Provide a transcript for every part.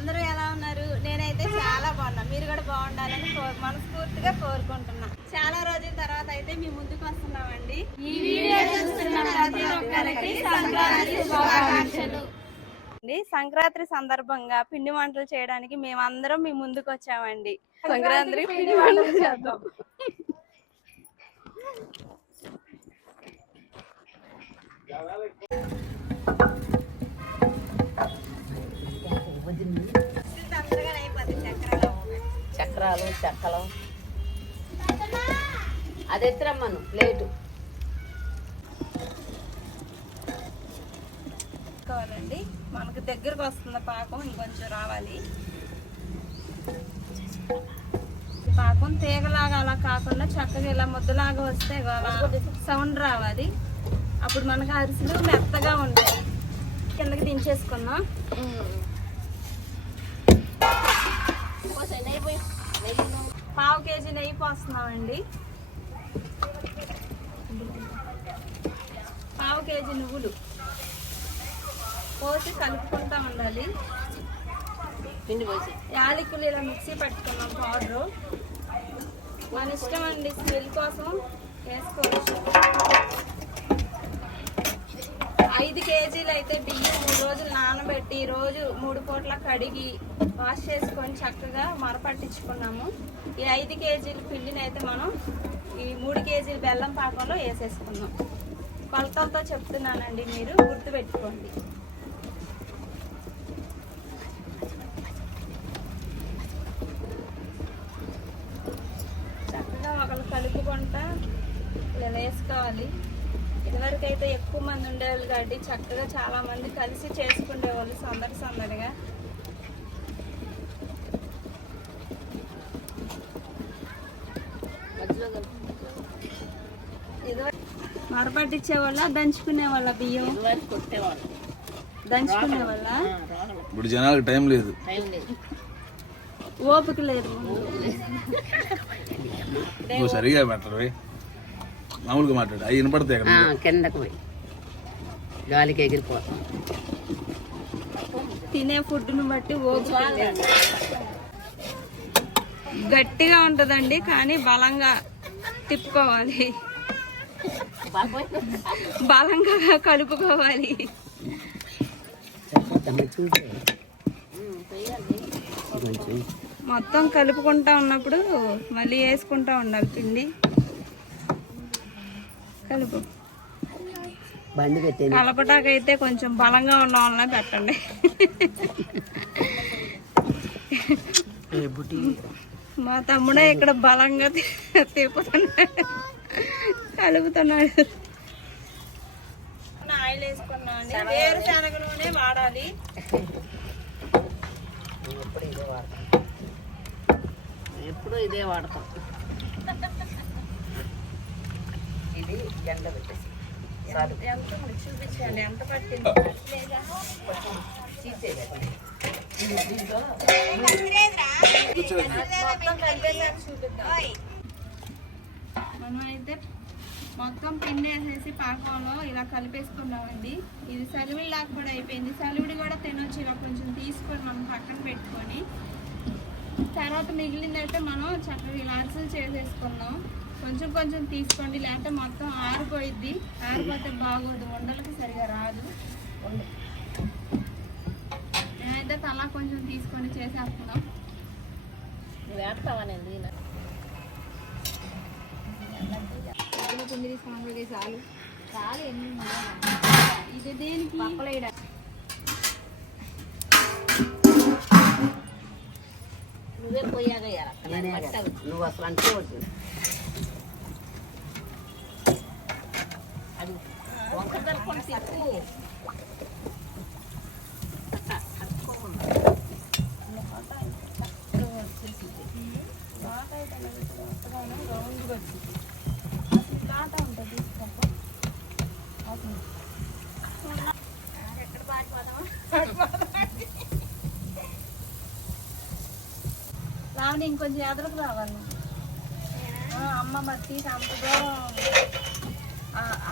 అందరూ ఎలా ఉన్నారు? నేనైతే చాలా బాగున్నా. మీరు కూడా బాగుండాలని మనస్ఫూర్తిగా కోరుకుంటున్నా. చాలా రోజుల తర్వాత అయితే మీ ముందుకు వస్తున్నామండి. ఈ వీడియో చూస్తున్న ప్రతి ఒక్కరికి సంక్రాంతి శుభాకాంక్షలు. సంక్రాంతి సందర్భంగా పిండి వంటలు చేయడానికి మేమందరం మీ ముందుకు వచ్చామండి. సంక్రాంతి పిండి వంటలు చేద్దాం. చక్రాలు చెక్కలు అది ఎత్తురమ్మను ప్లేటు కావాలండి. మనకు దగ్గరకు వస్తున్న పాకం ఇంకొంచెం రావాలి. పాకం తీగలాగా అలా కాకుండా చక్కగా ఇలా ముద్దలాగా వస్తే సౌండ్ రావాలి. అప్పుడు మనకు అరిసెలు మెత్తగా ఉంటాయి. కిందకి దించేసుకున్నాం. పావు కేజీ నెయ్యి పోస్తున్నామండి. పావు కేజీ నువ్వులు పోసి కలుపుకుంటా ఉండాలి. పిండి పోసి యాలకులు ఇలా మిక్సీ పట్టుకున్నాం పౌడరు. మన ఇష్టం అండి, స్మెల్ కోసం వేసుకోవచ్చు. 5 కేజీలు అయితే బియ్యం 3 రోజులు నానబెట్టి రోజు 3 పూట్ల కడిగి వాష్ చేసుకొని చక్కగా మరపట్టించుకున్నాము. ఈ 5 కేజీల పిండిని అయితే మనం ఈ 3 కేజీల బెల్లం పాకంలో వేసేసుకున్నాం. కొలతలతో చెప్తున్నానండి, మీరు గుర్తుపెట్టుకోండి. చక్కగా ఒకళ్ళు కలుపుకుంటా ఇలా వేసుకోవాలి. ఇదివరకు అయితే ఎక్కువ మంది ఉండేవాళ్ళు కాబట్టి చక్కగా చాలా మంది కలిసి చేసుకునేవాళ్ళు సందడిగా. మరపట్టించే వాళ్ళ దంచుకునే వాళ్ళ బియ్యం దంచుకునే వాళ్ళ. ఇప్పుడు జనాలకు టైం లేదు, ఓపిక లేదు. సరిగా పెట్టరు, మామూలుగా మాట్లాడు. అవి వినపడతాయి కిందకు పోయి గాలికి ఎగిరిపోతాం. తినే ఫుడ్ను బట్టి ఓపిక లేదు. గట్టిగా ఉంటుందండి, కానీ బలంగా తిప్పుకోవాలి, బలంగా కలుపుకోవాలి. మొత్తం కలుపుకుంటా ఉన్నప్పుడు మళ్ళీ వేసుకుంటా ఉండాలి పిండి. కలుపు. కలపటాకైతే కొంచెం బలంగా ఉన్న వాళ్ళనే పెట్టండి. మా తమ్ముడే ఇక్కడ బలంగా తిప్పుతున్నాడు, కలుపుతున్నాడు. ఆయిల్ వేసుకున్నామండి. వేరుశనగ నూనె వాడాలి. ఎప్పుడు ఇదే వాడతాం. ఇది ఎండ పెట్టేసి ఎంత చూపించాలి, ఎంత పట్టింది. మనం అయితే మొత్తం పిండి వేసేసి పాకంలో ఇలా కలిపేసుకున్నామండి. ఇది సలివిడిలాగా కూడా అయిపోయింది. సలివిడి కూడా తినొచ్చు. ఇలా కొంచెం తీసుకొని మనం పక్కన పెట్టుకొని తర్వాత మిగిలిందైతే మనం చక్కగా ఇలా అరిసెలు చేసేసుకున్నాం. కొంచెం తీసుకోండి, లేకపోతే మొత్తం ఆరిపోయిద్ది. ఆరిపోతే బాగోదు, ఉండలకి సరిగా రాదు. నేనైతే తలా కొంచెం తీసుకొని చేసేస్తున్నాం. వేస్తామనేది పిండి తీసుకున్నాం. చాలు ఎన్ని ఇది దేనికి పక్కలేయడా. నువ్వే పోయాక నువ్వు అసలు అంటే అది వంక కలుపుకొని తిప్పు. రావని ఇంకొంచెం ఎదరకు రావాలి. అమ్మ మట్టి అంతగా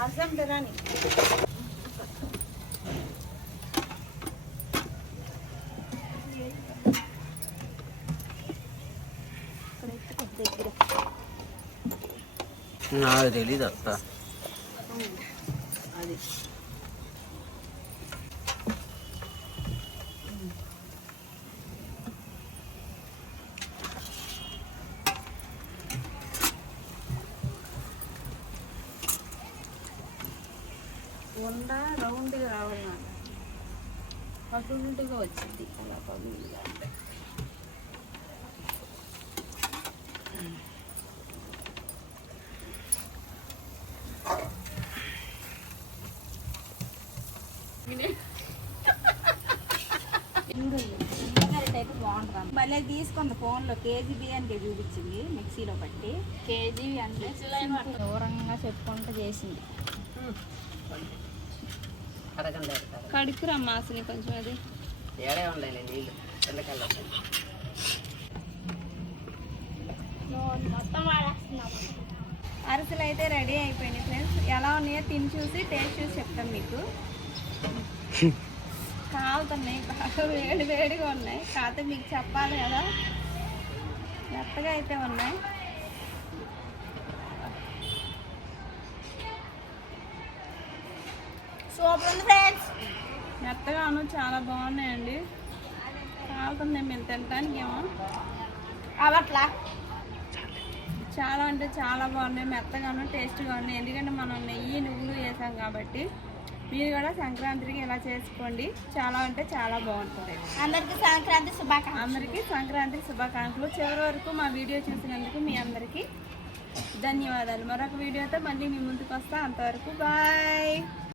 అసలు రాని. నాకు తెలీదు అత్త. అది వండ రౌండ్గా రావాలి నాకు పగులుగా వచ్చింది అలా పగులుగా అంటే అయితే బాగుంటుంది. భలే తీసుకుంది ఫోన్లో కేజీ బియ్యానికి చూపించింది మిక్సీలో పట్టి. కేజీ అంటే దూరంగా చెప్పుకుంటూ చేసింది. కడగండి కడుక్కురమ్మా అసలు కొంచెం అది ఏడే ఉండాలి నీళ్ళు కిందకెళ్ళ. అరిసెలు అయితే రెడీ అయిపోయినాయి ఫ్రెండ్స్. ఎలా ఉన్నాయో తిని చూసి టేస్ట్ చూసి చెప్తాం మీకు. కాలుతున్నాయి, బాగా వేడి వేడిగా ఉన్నాయి. కాకపోతే మీకు చెప్పాలి కదా, మెత్తగా అయితే ఉన్నాయి. సూపర్ ఉంది ఫ్రెండ్స్. మెత్తగాను చాలా బాగున్నాయండి. కాలుతున్నాయి మేము తినడానికి ఏమో. అవట్లా చాలా అంటే చాలా బాగున్నాయి, మెత్తగాను టేస్ట్గా ఉన్నాయి. ఎందుకంటే మనం నెయ్యి నువ్వులు వేసాం కాబట్టి. మీరు కూడా సంక్రాంతికి ఇలా చేసుకోండి, చాలా అంటే చాలా బాగుంటుంది. అందరికి సంక్రాంతి శుభాకాంక్షలు. అందరికీ సంక్రాంతి శుభాకాంక్షలు. చివరి వరకు మా వీడియో చూసినందుకు మీ అందరికీ ధన్యవాదాలు. మరొక వీడియోతో మళ్ళీ మీ ముందుకు వస్తా. అంతవరకు బాయ్.